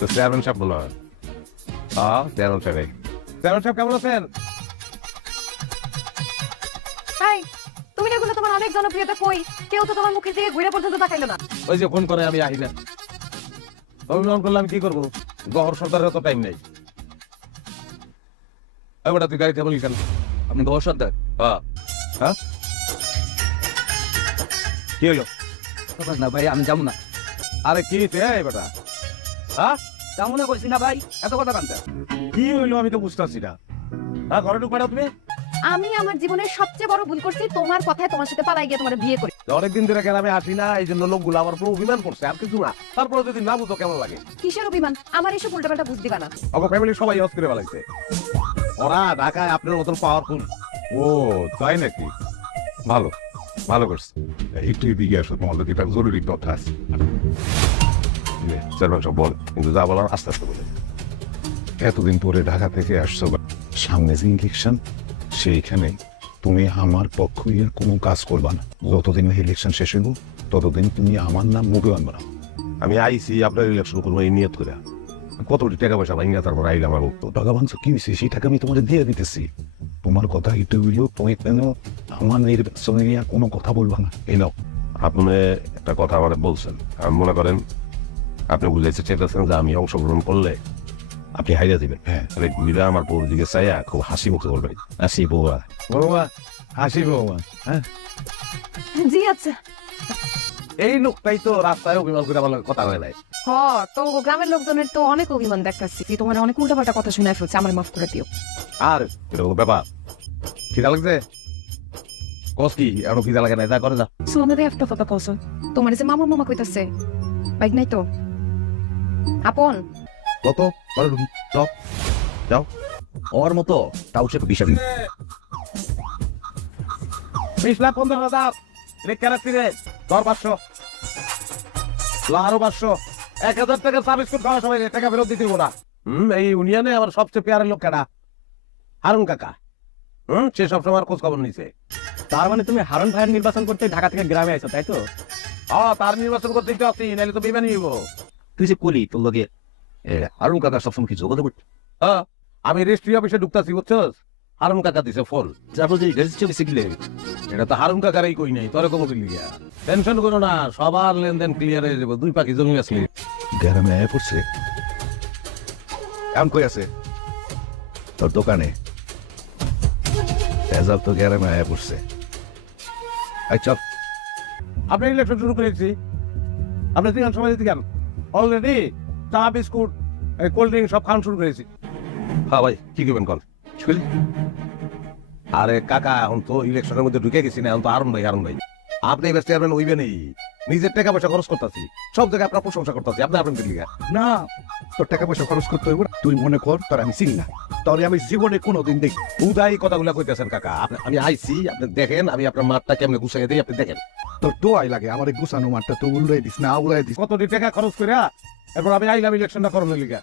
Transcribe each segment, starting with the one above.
তো চেয়ারম্যান সাহেব বলো। চেয়ারম্যান সাহেব, চেয়ারম্যান সাহেব কেমন আছেন? হাই, তুমি না বলে তোমার অনেক জনপ্রিয়তা কই? কেউ তো তোমার মুখের দিকে ঘুরে পর্যন্ত তাকাইলো না। ওই যে ফোন করে আমি আহি না, অভিমান করলে আমি কি করবো? গহর সর্দারের তো টাইম নেই। এবার তুই গাড়িতে বলি কেন? আপনি গহর সর্দার? হ্যাঁ, কি হলো? না ভাই, আমি যাবো না। আরে কি বেটা? হ্যাঁ, যাবো না কইছি না ভাই, এত কথা কানতে। কি হইলো আমি তো বুঝতেছি না। হ্যাঁ, ঘরে ঢুক তুমি। আমি আমার জীবনের সবচেয়ে বড় ভুল করছি তোমার কথায় তোমার সাথে পালাই গিয়ে তোমার বিয়ে করি। অনেকদিন ধরে গ্রামে আসি না, এই জন্য লোকগুলো আমার পুরো অভিমান করছে, আর কিছু না। তারপরে যদি না বুঝো কেমন লাগে? কিসের অভিমান? আমার এসব উল্টাপাল্টা বুঝ দিবা না। আমার ফ্যামিলি সবাই হজ করে ফেলাইছে। ওরা ঢাকায় আপনার মতন পাওয়ারফুল। ও তাই নাকি? ভালো, ভালো করছে। একটু এদিকে আসো, তোমাদের একটা জরুরি কথা আছে। চেয়ারম্যান সব বল, কিন্তু যা বলার আস্তে আস্তে বলে। এতদিন পরে ঢাকা থেকে আসছো, সামনে যে ইলেকশন, সেইখানে তুমি আমার পক্ষ নিয়ে কোনো কাজ করবা না। যতদিন না ইলেকশন শেষ হইব ততদিন তুমি আমার নাম মুখে আনবে না। আমি আইসি আপনার ইলেকশন করবো এই নিয়ত করে। কতটি টাকা পয়সা ভাঙিয়া তারপর আইলে আমার উত্তর। টাকা ভাঙছো কি হয়েছে? সেই টাকা আমি তোমার দিয়ে দিতেছি। তোমার কথা একটু হইলেও তুমি কেন আমার নির্বাচনে নিয়ে কোনো কথা বলবা না। এই নাও। আপনি একটা কথা আমার বলছেন, আমি মনে করেন আপনি বুঝাইতে চেয়েছেন যে আমি অংশগ্রহণ করলে আপনি হাইরা দিবেন। হ্যাঁ, তাহলে ঘুরে আমার বউর দিকে চাইয়া খুব হাসি মুখে বলবেন, আসি বৌমা, বৌমা হাসি বৌমা। হ্যাঁ, জি আচ্ছা। এই লোকটাই তো রাস্তায় অভিমান করে আমার লগে কথা হয়ে নাই। হ, তো গ্রামের লোকজনের তো অনেক অভিমান দেখতাছি। তোমার অনেক উল্টাপাল্টা কথা শুনে ফেলছে, আমার মাফ করে দিও। আর এরকম ব্যাপার খিদা লাগছে? কস কি এমন খিদা লাগে না? যা করে যা। সোনারে একটা কথা কসো, তোমার যে মামা মামা কইতাছে বাইক নাই তো আপন? কত করে ঢুকি? যাও যাও। ওর মতো তাও সে বিশাল। 20,15,000 রেখে রাখছি রে। ধর 500, আরো 500, 1,000 টাকা চা বিস্কুট খাওয়া সবাই টাকা ফেরত দিতে না। এই ইউনিয়নে আমার সবচেয়ে পেয়ারের লোক কেডা? হারুন কাকা। সে সবসময় আমার খোঁজ খবর নিছে। তার মানে তুমি হারুন ভাইয়ের নির্বাচন করতে ঢাকা থেকে গ্রামে আইছো, তাই তো? তার নির্বাচন করতে একটু আসি, নাহলে তো বিমানই হইব। তুই যে কলি তোর লগে হারুন কাকা সবসময় কি যোগাযোগ করতে? আমি রেজিস্ট্রি অফিসে ঢুকতাছি, বুঝছস? হারুন কাকা দিছে ফোন। তারপর যে রেজিস্ট্রি শিখলে এটা তো হারুন কাকারই কই নাই, তোরে কম লিয়া। টেনশন করো না, সবার লেনদেন ক্লিয়ার হয়ে যাবে। 2 পাখি জমি আসলে গ্রামে আয়া পড়ছে। এমন কই আছে? তোর দোকানে। রেজাল্ট তো গ্রামে আয়া পড়ছে। আচ্ছা, আপনি ইলেকশন শুরু করেছি, আপনি দিন সময় দিতে কেন? অলরেডি চা বিস্কুট কোল্ড ড্রিঙ্ক সব খাওয়ান শুরু করেছি। হ্যাঁ ভাই, কি করবেন কল? আরে কাকা, এখন তো ইলেকশনের মধ্যে ঢুকে গেছি না, এখন তো হারুন ভাই আপনি এবার চেয়ারম্যান হইবেনই। নিজের টাকা পয়সা খরচ করতেছি, সব জায়গায় আপনার প্রশংসা করতেছি, আপনি আপনার লিগা। না, তোর টাকা পয়সা খরচ করতে হইব না। তুই মনে কর তোর আমি চিনি না, তাহলে আমি জীবনে কোনোদিন দেখি। উদাই কথাগুলা কইতেছেন কাকা। আমি আইছি, আপনি দেখেন আমি আপনার মাঠটা কেমনে গুছাই দিই, আপনি দেখেন। তোর দোয়াই লাগে আমার এই গুছানো মাঠটা তো উড়াই দিস না, উড়াই দিস। কত টাকা খরচ করে এরপর আমি আইলাম ইলেকশনটা করানোর লিগা।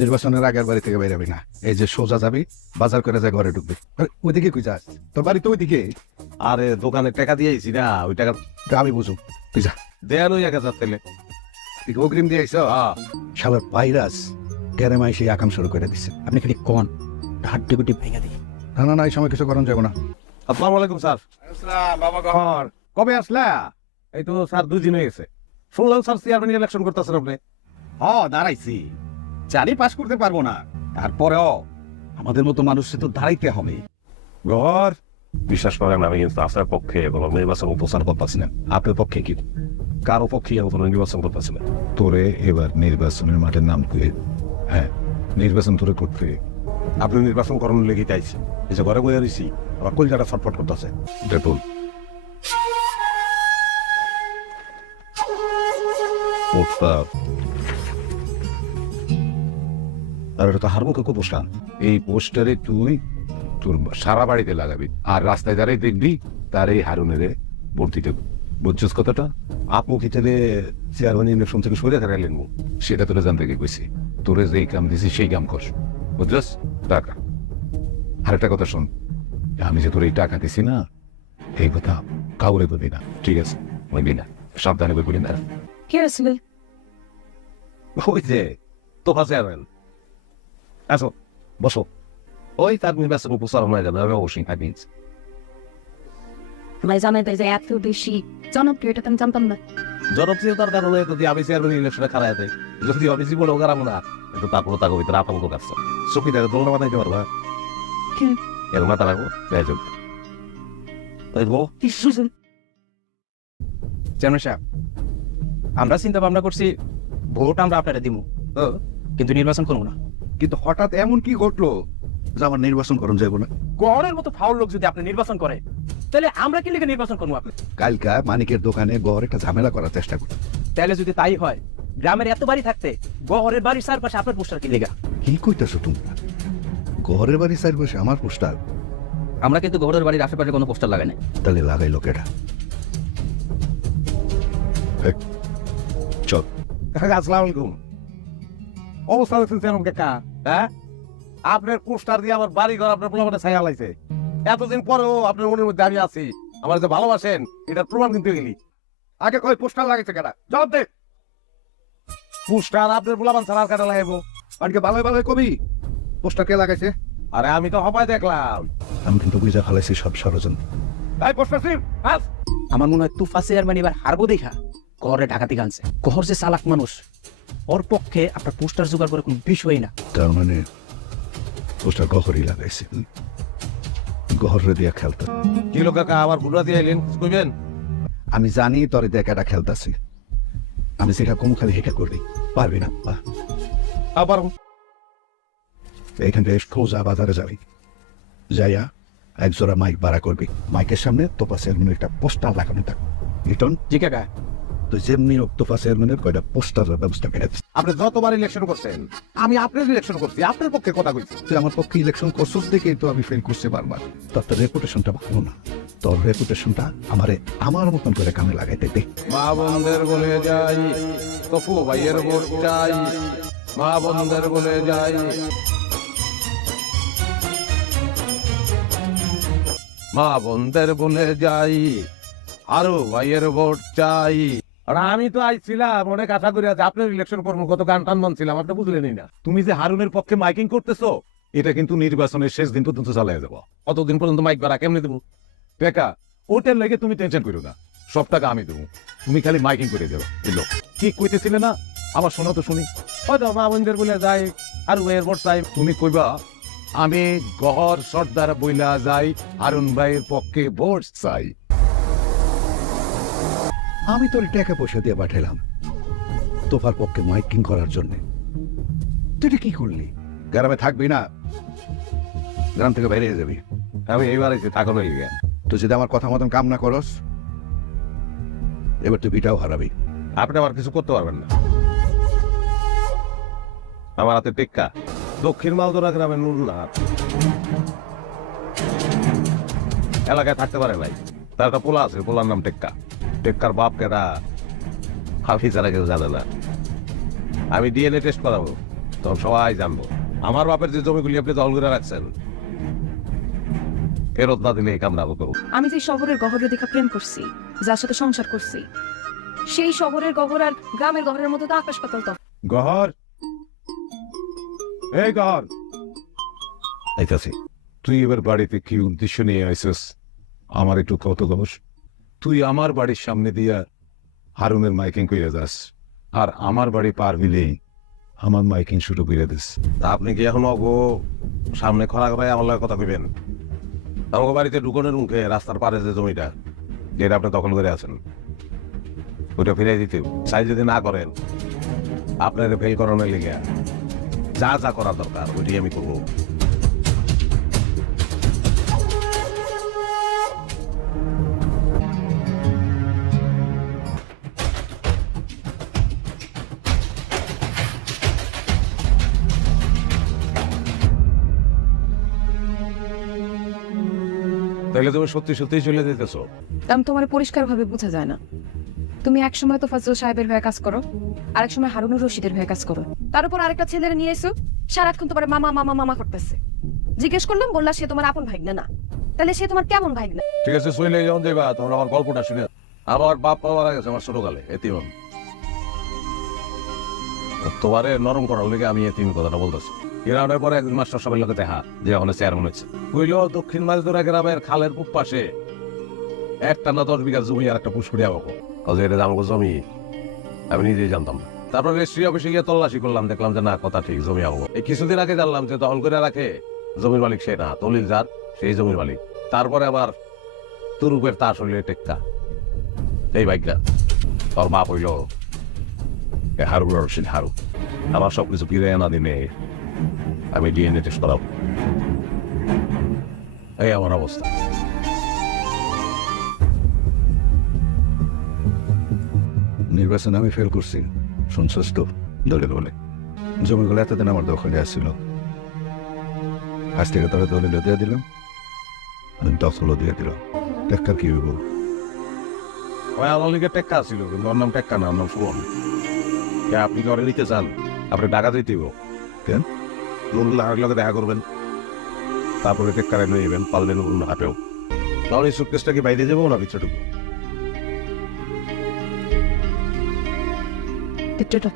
নির্বাচনের আগের বাড়ি থেকে বেরোবি না। এই যে সোজা যাবি, বাজার করে যা ঘরে ঢুকবি। আরে, ওইদিকে কই যাস? তোর বাড়ি তো ওইদিকে। আরে দোকানে টাকা দিয়েছি না, ওই টাকা আমি বুঝুম, তুই যা। দেয়াল ওই 1,000 তেলে। তুই কি অগ্রিম দিয়ে আইস? শালার ভাইরাস গ্যারেমাই সেই আকাম শুরু করে দিচ্ছে। আপনি খালি কোন হাড্ডি গুটি ভেঙে দিই। না না না, এই সময় কিছু করানো যাবে না। আসসালামু আলাইকুম স্যার। বাবা ঘর কবে আসলা? এই তো স্যার 2 দিন হয়ে গেছে। শুনলাম স্যার চেয়ারম্যান ইলেকশন করতেছেন আপনি। দাঁড়াইছি, জানি পাস করতে পারবো না, তারপরেও আমাদের মতো মানুষকে তো দাঁড়াইতে হবে। ঘর বিশ্বাস করেন, আমি কিন্তু আপনার পক্ষে কোনো নির্বাচন প্রচার করতেছি না। আপনার পক্ষে কি কারো পক্ষে কোনো নির্বাচন করতেছি না। তোরে এবার নির্বাচনের মাঠের নাম তুই। হ্যাঁ, নির্বাচন তোরে করতে। আপনি নির্বাচন করানোর লেগে চাইছি, এই যে ঘরে বয়ে রয়েছি, আমার কলজাটা ছটফট করতেছে। দেখুন, আর এটা তো হারমুখে কুপোষণ। এই পোস্টারে তুই তোর সারা বাড়িতে লাগাবি, আর রাস্তায় দাঁড়িয়ে দেখবি তার এই হারুনের ভোট দিতে। বুঝছিস কথাটা? আপনি কি তাহলে চেয়ারম্যান ইলেকশন থেকে সরে দাঁড়াইলেন? সেটা তোরে জানতে গিয়ে কইছি। তোরে যেই কাম দিছি সেই কাম কর, বুঝছিস? টাকা। আর একটা কথা শোন, আমি যে তোর এই টাকা দিছি না, এই কথা কাউরে বলবি না, ঠিক আছে? বলবি না, সাবধানে বলবি না। কে আসলে? ওই যে তোফা চেয়ারম্যান। আসো বসো। ওই তার নির্বাচন উপস্থাপন হয়ে যাবে, আমি অবশ্যই থাকি। ভাই জানাই যে এত বেশি জনপ্রিয়, এটা তো আমি জানতাম না। জনপ্রিয়তার কারণে যদি আমি চেয়ারম্যান ইলেকশনে খারাপ দেয়, যদি আমি জীবনেও খারাপ না, কিন্তু তারপরে তাকে ভিতরে আতঙ্ক কাটছে। চকিদারে দোলনা বানাইতে পারবা? এর মাথা রাখবো বেজব। চেয়ারম্যান সাহেব, আমরা চিন্তা ভাবনা করছি ভোট আমরা আপনারা দিব, কিন্তু নির্বাচন করবো না। কিন্তু হঠাৎ এমন কি ঘটলো যে আমার নির্বাচন করুন যাবো না? গড়ের মতো ফাউল লোক যদি আপনি নির্বাচন করে, তাহলে আমরা কি লিখে নির্বাচন করবো? আপনি কালকা মানিকের দোকানে গড় একটা ঝামেলা করার চেষ্টা করি। তাহলে যদি তাই হয়, গ্রামের এত বাড়ি থাকতে গড়ের বাড়ির চারপাশে আপনার পোস্টার কি লেগা? কি কইতেছো তোমরা? ঘরের বাড়ি চারপাশে আমার পোস্টার? আমরা কিন্তু গড়ের বাড়ির আশেপাশে কোনো পোস্টার লাগাই নাই। তাহলে লাগাইলো কেটা? চল। আসসালামু আলাইকুম। অবস্থা দেখছেন চেয়ারম্যান কাকা? হ্যাঁ, আপনার পোস্টার দিয়ে আমার বাড়ি ঘর আপনার পোলাপানে ছায়া লাইছে। এতদিন পরেও আপনার মনের মধ্যে আমি আছি, আমার যে ভালোবাসেন এটার প্রমাণ কিন্তু গেলি। আগে কই পোস্টার লাগাইছে কেটা? জবাব দে। পোস্টার আপনার পোলাপান ছাড়া আর কাটা লাগাইবো? আজকে ভালো ভালো কবি পোস্টার কে লাগাইছে? আরে আমি তো হবাই দেখলাম। আমি কিন্তু বুঝা ফেলাইছি সব ষড়যন্ত্র। এই পোস্টার সিম আস। আমার মনে হয় তুফা চেয়ারম্যান এবার হারবো দেখা গড়ে ঢাকাতে গানছে। গড় যে চালাক মানুষ, ওর পক্ষে আপনার পোস্টার জোগাড় করে কোনো বিষয়ই না। তার মানে পোস্টার গহরই লাগাইছে, গহরে দিয়া খেলতে। কি লোক কাকা আবার ভুলা দিয়ে এলেন, কইবেন? আমি জানি তোর দেখ এটা খেলতেছে, আমি সেটা কম খালি হেঁটে করবি পারবি না। আবার এখান থেকে খোঁজা বাজারে যাবি, যাইয়া এক জোড়া মাইক ভাড়া করবি। মাইকের সামনে তোপা চেয়ারম্যানের একটা পোস্টার লাগানো থাকবে। লিটন, জি কাকা। তুই যেমনি হোক তোপা চেয়ারম্যানের কয়টা পোস্টারের ব্যবস্থা করে দিস। আপনি যতবার ইলেকশন করছেন, আমি আপনার ইলেকশন করছি, আপনার পক্ষে কথা কইছি। তুই আমার পক্ষে ইলেকশন করছিস দেখে তো আমি ফেল করছি বারবার। তোর রেপুটেশনটা ভালো না, তোর রেপুটেশনটা আমারে আমার মতন করে কামে লাগাইতে দে। মা বন্ধের বলে যাই, তপু ভাইয়ের ভোট চাই। মা বন্ধের বলে যাই, মা বন্ধের বলে যাই, আরো ভাইয়ের ভোট চাই। আর আমি তো আইছিলাম অনেক আশা করি আজ আপনার ইলেকশন করবো, কত গান টান মানছিলাম, আপনি বুঝলেনই না। তুমি যে হারুনের পক্ষে মাইকিং করতেছো, এটা কিন্তু নির্বাচনের শেষ দিন পর্যন্ত চালিয়ে যাবো। কতদিন পর্যন্ত মাইক ভাড়া কেমনে দেবো? টাকা ওটার লেগে তুমি টেনশন করো না, সব টাকা আমি দেবো, তুমি খালি মাইকিং করে যাবো। বুঝলো কি কইতেছিলে না? আমার শোনো তো শুনি। হয়তো মা বন্ধের বলে যাই, আরো ভাইয়ের ভোট চাই। তুমি কইবা আমি গহর সর্দার বইলা যাই, হারুন ভাইয়ের পক্ষে ভোট চাই। আমি তোর টাকা পয়সা দিয়ে পাঠালাম তোফার পক্ষে মাইকিং করার জন্য, তুই এটা কি করলি? গ্রামে থাকবি না, গ্রাম থেকে বাইরে যাবি। আমি এইবার এসে থাকুন হয়ে গেছে। তুই যদি আমার কথা মতন কাম না করস, এবার তুই বিটাও হারাবি। আপনি আমার কিছু করতে পারবেন না। আমার হাতে টেক্কা। দক্ষিণ মালদোরা গ্রামের নুরুলহাট এলাকায় থাকতে পারে নাই, তার একটা পোলা আছে, পোলার নাম টেক্কা। টেক্কার বাপ কেটা হাফি ছাড়া কেউ জানে না। আমি ডিএনএ টেস্ট করাবো, তখন সবাই জানবো আমার বাপের যে জমিগুলি আপনি দখল করে রাখছেন, ফেরত না দিলে এই কামরা করবো। আমি যে শহরের গহরে দেখা প্রেম করছি, যার সাথে সংসার করছি, সেই শহরের গহর আর গ্রামের গহরের মধ্যে তো আকাশ পাতাল। তো গহর, এই গহর, আইতাছি। তুই এবার বাড়িতে কি উদ্দেশ্য নিয়ে আইসস আমার একটু কত গহর? তুই আমার বাড়ির সামনে দিয়া হারুনের মাইকিং কইরা যাস, আর আমার বাড়ি পার হইলেই আমার মাইকিং শুরু করে দিস। তা আপনি কি এখন অগো সামনে খরা ভাই আমার লাগে কথা কইবেন? আমাকে বাড়িতে ঢুকনের মুখে রাস্তার পারে যে জমিটা, যেটা আপনি দখল করে আছেন, ওইটা ফিরিয়ে দিতে চাই। যদি না করেন, আপনার ফেল করানোর লেগে যা যা করা দরকার ওইটাই আমি করবো। তাহলে তুমি সত্যি সত্যি চলে যেতেছো? আমি তোমার পরিষ্কার ভাবে বোঝা যায় না। তুমি এক সময় তো ফজল সাহেবের হয়ে কাজ করো, আরেক সময় হারুনুর রশিদের হয়ে কাজ করো, তার উপর আরেকটা ছেলের নিয়ে এসো, সারাক্ষণ তোমার মামা মামা মামা করতেছে। জিজ্ঞেস করলাম, বললা সে তোমার আপন ভাইগনা না। তাহলে সে তোমার কেমন ভাইগনা? ঠিক আছে, চলে যখন যাইবা তোমরা আমার গল্পটা শুনে। আমার বাপ মারা গেছে আমার ছোটকালে, এতিম। তোমারে নরম করার লেগে আমি এই তিন কথাটা বলতেছি। গ্রামের পরে একদিন মাস্টার সবাই লোকে দেখা যে ওখানে চেয়ারম্যান হয়েছে। কইল দক্ষিণ মাঝদুরা গ্রামের খালের পূব পাশে একটা না 10 বিঘা জমি আর একটা পুষ্করি আমাকে কাজে এটা আমাকে জমি আমি নিজেই জানতাম না। তারপর রেজিস্ট্রি অফিসে গিয়ে তল্লাশি করলাম, দেখলাম যে না কথা ঠিক, জমি আমাকে। এই কিছুদিন আগে জানলাম যে দখল করে রাখে জমির মালিক সে না, দলিল যার সেই জমির মালিক। তারপরে আবার তুরুপের তাস হইলে টেক্কা এই বাইকটা তোর বাপ হইল হারু রশিদ হারু। আমার সবকিছু ফিরে আনা দিনে আমি ডিএনএ টেস্ট করাবো। এই আমার অবস্থা। নির্বাচনে আমি ফেল করছি, শুনছস তো? দলের বলে জমিগুলো এতদিন আমার দখলে আসছিল, আজ থেকে তারা দলিল দিয়ে দিলাম, আমি দখলও দিয়ে দিলাম। টেক্কার কি হইব? ওই আমার লিগে টেক্কা ছিল, কিন্তু ওর নাম টেক্কা না, ওর নাম সুমন। কে আপনি কি ওরে নিতে চান? আপনি টাকা দিতে হইব। কেন? নুরুল্লাহ লগে দেখা করবেন, তারপরে টেক্কারে নিয়ে যাবেন, পারলে নুরুল্লাহ হাটেও। তাহলে এই সুটকেসটা কি বাইরে যাবো না ভিতরে ঢুকবো? টিপটপ